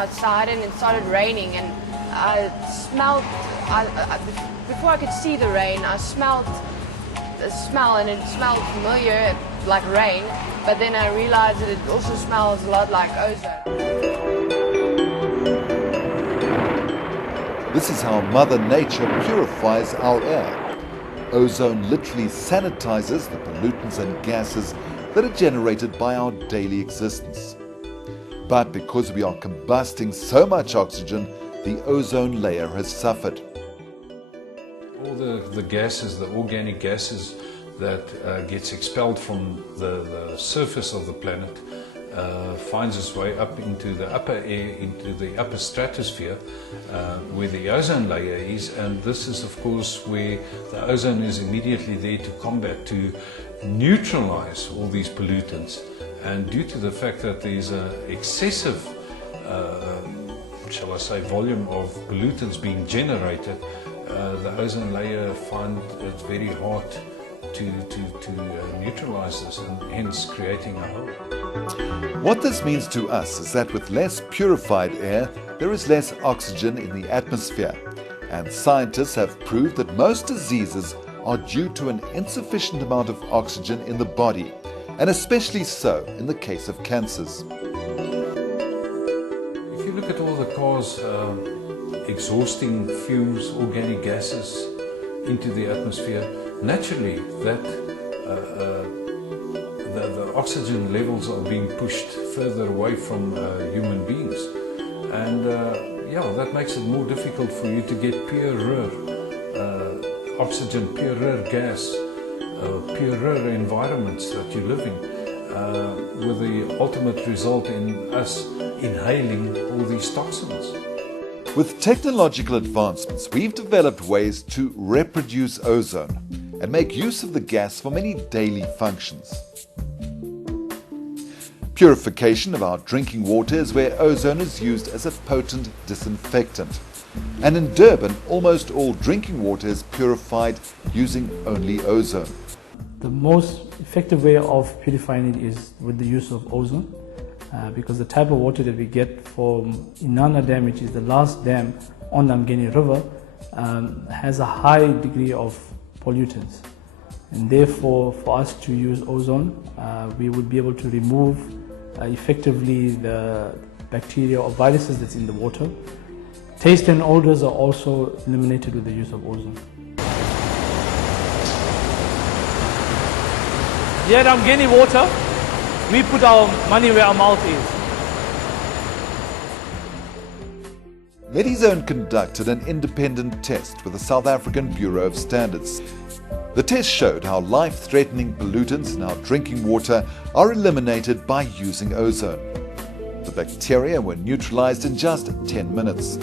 outside and it started raining, and I smelled, before I could see the rain, I smelled the smell, and it smelled familiar like rain, but then I realized that it also smells a lot like ozone. This is how Mother Nature purifies our air. Ozone literally sanitizes the pollutants and gases that are generated by our daily existence. But because we are combusting so much oxygen, the ozone layer has suffered. All the gases, the organic gases that gets expelled from the surface of the planet finds its way up into the upper air, into the upper stratosphere, where the ozone layer is, and this is of course where the ozone is immediately there to combat, to neutralize all these pollutants. And due to the fact that there's an excessive, shall I say, volume of pollutants being generated, the ozone layer finds it very hard to neutralize this, and hence creating a hole. What this means to us is that with less purified air, there is less oxygen in the atmosphere. And scientists have proved that most diseases are due to an insufficient amount of oxygen in the body, and especially so in the case of cancers. If you look at all the cars exhausting fumes, organic gases into the atmosphere, naturally that the oxygen levels are being pushed further away from human beings, and that makes it more difficult for you to get purer oxygen, purer gas, purer environments that you live in, with the ultimate result in us inhaling all these toxins. With technological advancements, we've developed ways to reproduce ozone and make use of the gas for many daily functions. Purification of our drinking water is where ozone is used as a potent disinfectant. And in Durban, almost all drinking water is purified using only ozone. The most effective way of purifying it is with the use of ozone, because the type of water that we get from Inanna Dam, which is the last dam on the Mgeni River, has a high degree of pollutants. And therefore, for us to use ozone, we would be able to remove effectively the bacteria or viruses that's in the water. Taste and odors are also eliminated with the use of ozone. Here at Mgeni Water, we put our money where our mouth is. Medizone conducted an independent test with the South African Bureau of Standards. The test showed how life-threatening pollutants in our drinking water are eliminated by using ozone. The bacteria were neutralized in just 10 minutes.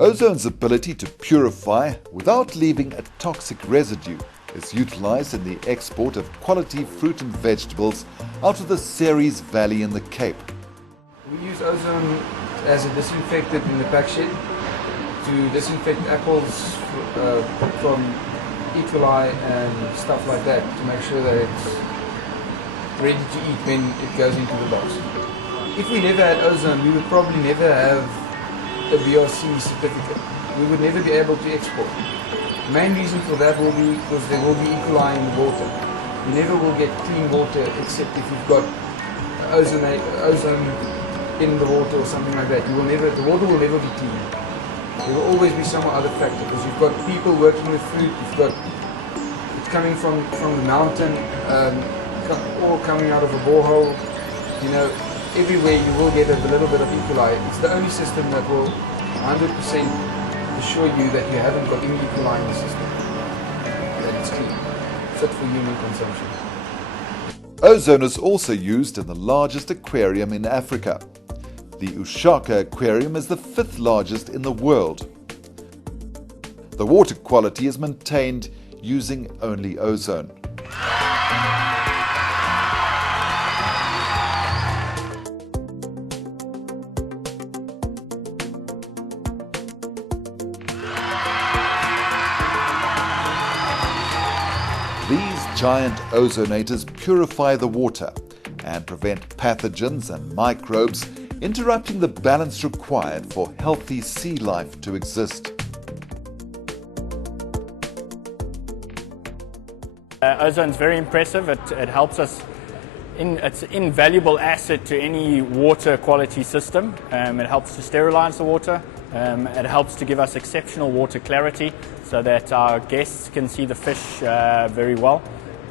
Ozone's ability to purify without leaving a toxic residue is utilized in the export of quality fruit and vegetables out of the Ceres Valley in the Cape. We use ozone as a disinfectant in the pack shed to disinfect apples from E. coli and stuff like that, to make sure that it's ready to eat when it goes into the box. If we never had ozone, we would probably never have a BRC certificate. We would never be able to export. The main reason for that will be because there will be E. coli in the water. You never will get clean water except if you've got ozone in the water or something like that. The water will never be clean. There will always be some other factor, because you've got people working with fruit, it's coming from the mountain, or coming out of a borehole. You know, everywhere you will get a little bit of E. coli. It's the only system that will 100% assure you that you haven't got any E. coli in the system, that it's clean, fit for human consumption. Ozone is also used in the largest aquarium in Africa. The Ushaka Aquarium is the 5th largest in the world. The water quality is maintained using only ozone. giant ozonators purify the water and prevent pathogens and microbes interrupting the balance required for healthy sea life to exist. Ozone is very impressive. It helps us. It's an invaluable asset to any water quality system. It helps to sterilize the water. It helps to give us exceptional water clarity so that our guests can see the fish very well.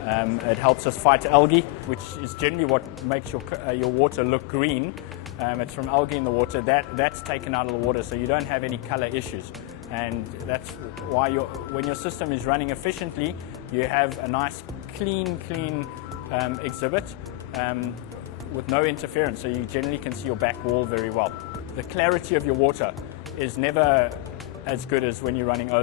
It helps us fight algae, which is generally what makes your water look green. It's from algae in the water. That's taken out of the water, so you don't have any color issues. And that's why when your system is running efficiently, you have a nice clean exhibit with no interference, so you generally can see your back wall very well. The clarity of your water is never as good as when you're running ozone.